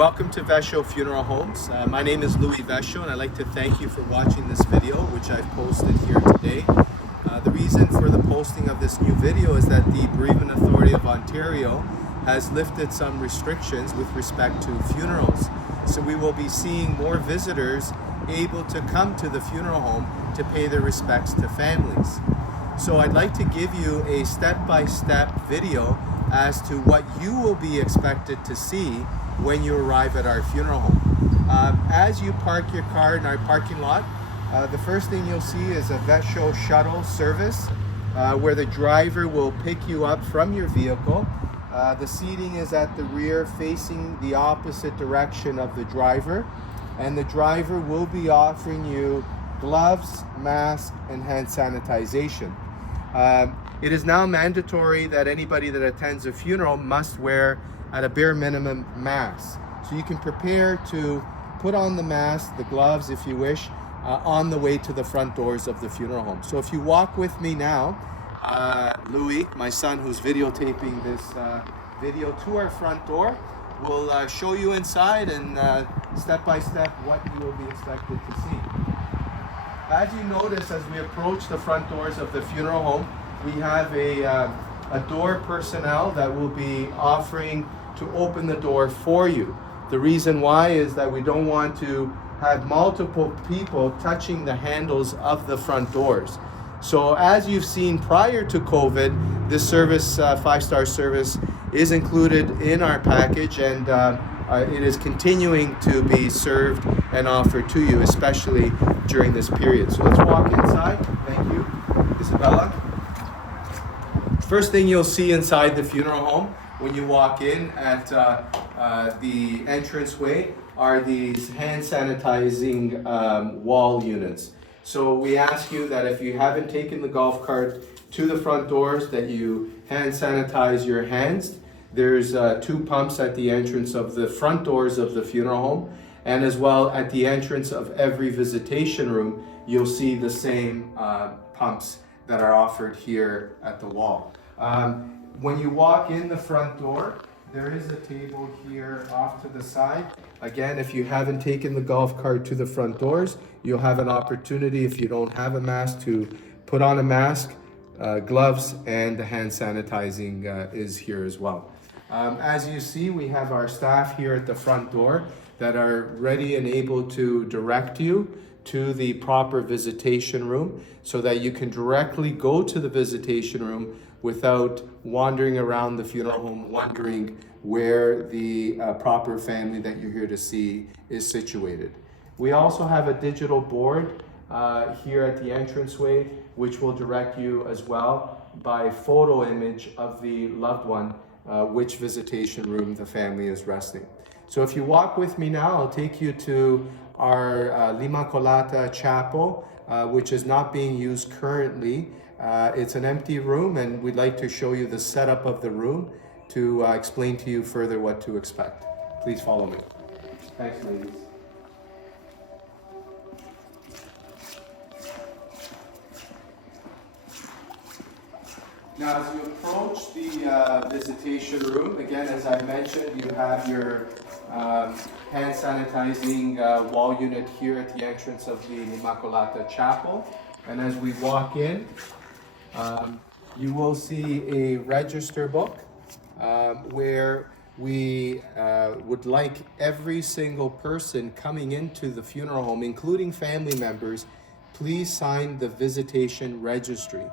Welcome to Vesho Funeral Homes. My name is Louis Vesho, and I'd like to thank you for watching this video, which I've posted here today. The reason for the posting of this new video is that the Bereavement Authority of Ontario has lifted some restrictions with respect to funerals. So we will be seeing more visitors able to come to the funeral home to pay their respects to families. So I'd like to give you a step-by-step video as to what you will be expected to see when you arrive at our funeral home. As you park your car in our parking lot, the first thing you'll see is a Vesho shuttle service where the driver will pick you up from your vehicle. The seating is at the rear facing the opposite direction of the driver, and the driver will be offering you gloves, mask, and hand sanitization. It is now mandatory that anybody that attends a funeral must wear at a bare minimum mask. So you can prepare to put on the mask, the gloves if you wish, on the way to the front doors of the funeral home. So if you walk with me now, Louis, my son who's videotaping this video, to our front door, will show you inside and step by step what you will be expected to see. As you notice, as we approach the front doors of the funeral home, we have a door personnel that will be offering to open the door for you. The reason why is that we don't want to have multiple people touching the handles of the front doors. So as you've seen prior to COVID, this service, 5-star service, is included in our package, and it is continuing to be served and offered to you, especially during this period. So let's walk inside. Thank you, Isabella. First thing you'll see inside the funeral home when you walk in at the entranceway are these hand sanitizing wall units. So we ask you that if you haven't taken the golf cart to the front doors, that you hand sanitize your hands. There's 2 pumps at the entrance of the front doors of the funeral home, and as well at the entrance of every visitation room, you'll see the same pumps that are offered here at the wall. When you walk in the front door, there is a table here off to the side. Again, if you haven't taken the golf cart to the front doors, you'll have an opportunity, if you don't have a mask, to put on a mask, gloves, and the hand sanitizing is here as well. As you see, we have our staff here at the front door that are ready and able to direct you to the proper visitation room so that you can directly go to the visitation room without wandering around the funeral home wondering where the proper family that you're here to see is situated. We also have a digital board here at the entranceway, which will direct you as well by photo image of the loved one, which visitation room the family is resting. So if you walk with me now, I'll take you to our L'Immacolata Chapel, which is not being used currently. It's an empty room, and we'd like to show you the setup of the room to explain to you further what to expect. Please follow me. Thanks, ladies. Now, as you approach the visitation room, again, as I mentioned, you have your hand sanitizing wall unit here at the entrance of the Immacolata Chapel. And as we walk in, you will see a register book where we would like every single person coming into the funeral home, including family members, please sign the visitation registry.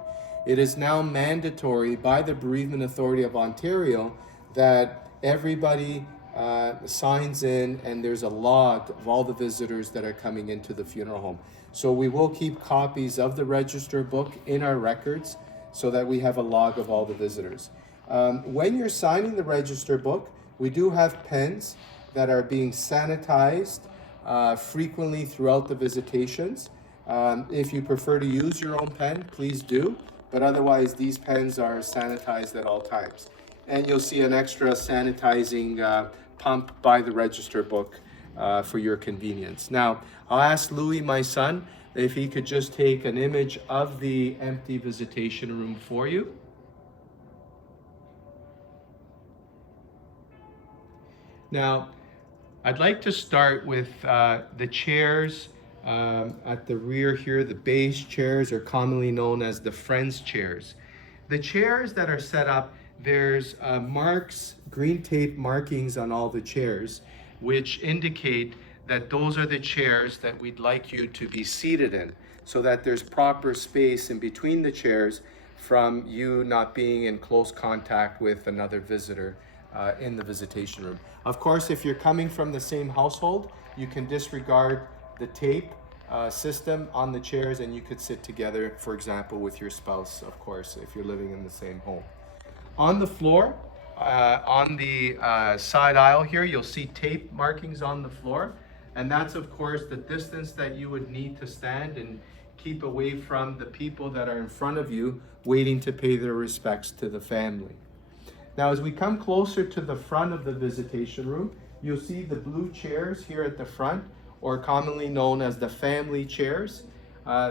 It is now mandatory by the Bereavement Authority of Ontario that everybody signs in, and there's a log of all the visitors that are coming into the funeral home. So we will keep copies of the register book in our records so that we have a log of all the visitors. When you're signing the register book, we do have pens that are being sanitized frequently throughout the visitations. If you prefer to use your own pen, please do, but otherwise these pens are sanitized at all times. And you'll see an extra sanitizing pump by the register book for your convenience. Now, I'll ask Louis, my son, if he could just take an image of the empty visitation room for you. Now, I'd like to start with the chairs at the rear here. The beige chairs are commonly known as the Friends chairs. The chairs that are set up, there's marks, green tape markings on all the chairs, which indicate that those are the chairs that we'd like you to be seated in, so that there's proper space in between the chairs from you not being in close contact with another visitor in the visitation room. Of course, if you're coming from the same household, you can disregard the tape system on the chairs and you could sit together, for example, with your spouse, of course, if you're living in the same home. On the floor, on the side aisle here, you'll see tape markings on the floor. And that's, of course, the distance that you would need to stand and keep away from the people that are in front of you waiting to pay their respects to the family. Now, as we come closer to the front of the visitation room, you'll see the blue chairs here at the front, or commonly known as the family chairs.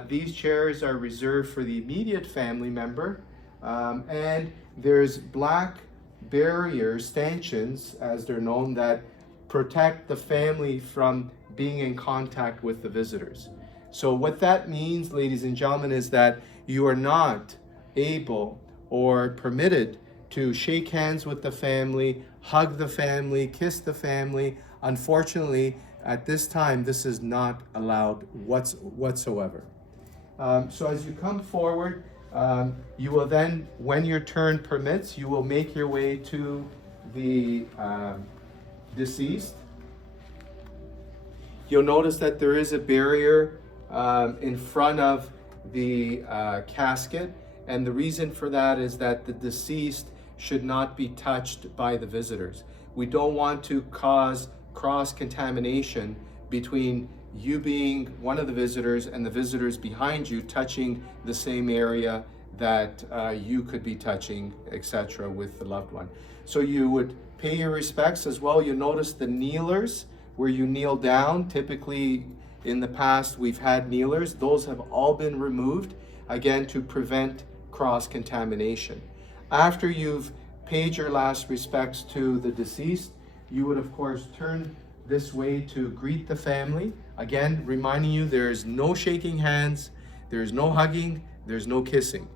These chairs are reserved for the immediate family member, and there's black barrier stanchions, as they're known, that protect the family from being in contact with the visitors. So what that means, ladies and gentlemen, is that you are not able or permitted to shake hands with the family, hug the family, kiss the family. Unfortunately, at this time, this is not allowed whatsoever. So as you come forward, you will then, when your turn permits, you will make your way to the deceased. You'll notice that there is a barrier in front of the casket, and the reason for that is that the deceased should not be touched by the visitors. We don't want to cause cross-contamination between you being one of the visitors and the visitors behind you touching the same area that you could be touching, etc., with the loved one. So you would pay your respects as well. You'll notice the kneelers, where you kneel down. Typically in the past we've had kneelers. Those have all been removed, again, to prevent cross-contamination. After you've paid your last respects to the deceased, you would of course turn this way to greet the family. Again, reminding you there's no shaking hands, there's no hugging, there's no kissing.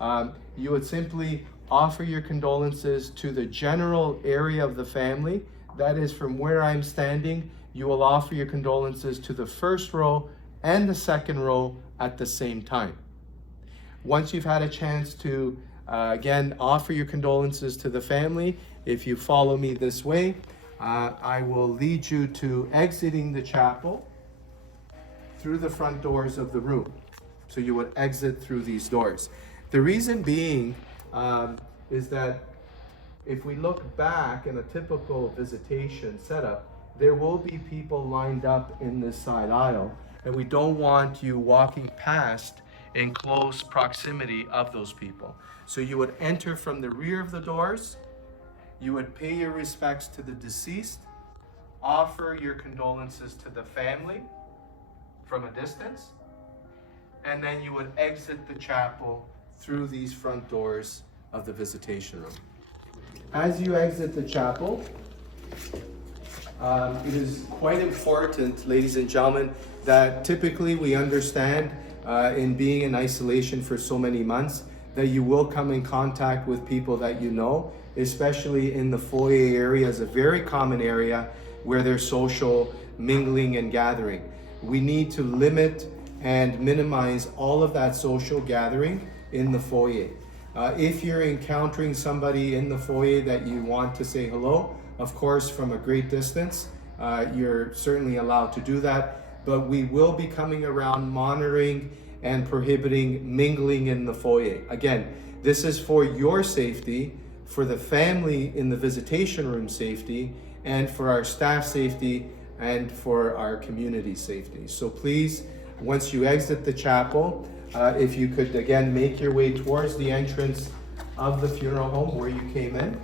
You would simply offer your condolences to the general area of the family. That is, from where I'm standing, you will offer your condolences to the first row and the second row at the same time. Once you've had a chance to, again, offer your condolences to the family, if you follow me this way, I will lead you to exiting the chapel through the front doors of the room. So you would exit through these doors. The reason being is that if we look back in a typical visitation setup, there will be people lined up in this side aisle, and we don't want you walking past in close proximity of those people. So you would enter from the rear of the doors, you would pay your respects to the deceased, offer your condolences to the family from a distance, and then you would exit the chapel through these front doors of the visitation room. As you exit the chapel, it is quite important, ladies and gentlemen, that typically we understand in being in isolation for so many months that you will come in contact with people that you know, especially in the foyer area is a very common area where there's social mingling and gathering. We need to limit and minimize all of that social gathering in the foyer. If you're encountering somebody in the foyer that you want to say hello, of course, from a great distance, you're certainly allowed to do that, but we will be coming around monitoring and prohibiting mingling in the foyer. Again, this is for your safety, for the family in the visitation room safety, and for our staff safety, and for our community safety. So please, once you exit the chapel, if you could again make your way towards the entrance of the funeral home where you came in.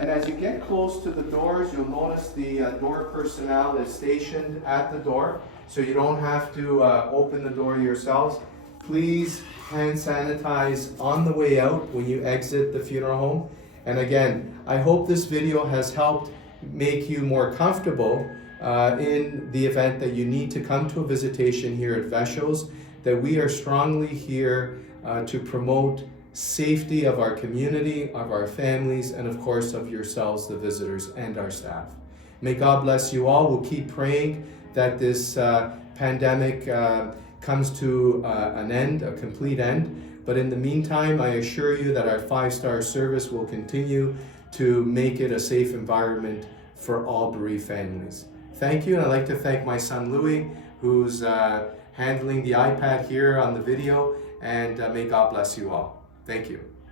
And as you get close to the doors, you'll notice the door personnel is stationed at the door, so you don't have to open the door yourselves. Please hand sanitize on the way out when you exit the funeral home. And again, I hope this video has helped make you more comfortable in the event that you need to come to a visitation here at Vesho's, that we are strongly here to promote safety of our community, of our families, and of course of yourselves, the visitors, and our staff. May God bless you all. We'll keep praying that this pandemic comes to an end, a complete end. But in the meantime, I assure you that our 5-star service will continue to make it a safe environment for all bereaved families. Thank you, and I'd like to thank my son Louis, who's handling the iPad here on the video, and may God bless you all. Thank you.